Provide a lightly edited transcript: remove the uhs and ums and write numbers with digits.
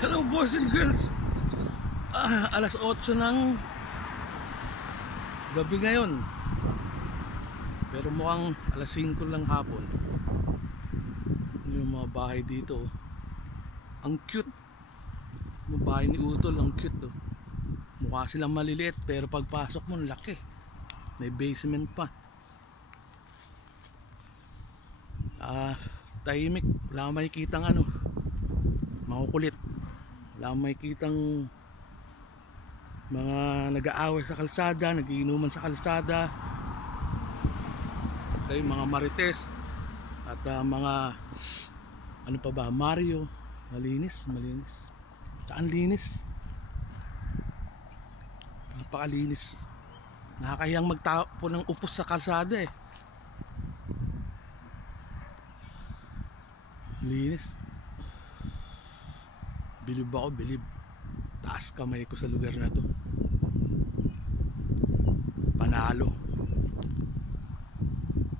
Hello boys and girls. Alas 8 ng gabi ngayon. Pero mukhang alas 5 lang hapon. Yung mga bahay dito, ang cute. Yung bahay ni Utol, ang cute oh. Mukha silang maliliit pero pagpasok mo laki. May basement pa. Tahimik. Wala kang makikitang makukulit. Wala kang makikitang mga nag-aaway sa kalsada, nagiinuman sa kalsada. Okay, mga marites at mga ano pa ba, Mario. Malinis. Saan linis? Napakalinis. Nakakahiyang magtapo ng upos sa kalsada eh. Linis. Bilib ako, bilib. Taas kamay ko sa lugar na to. Panalo.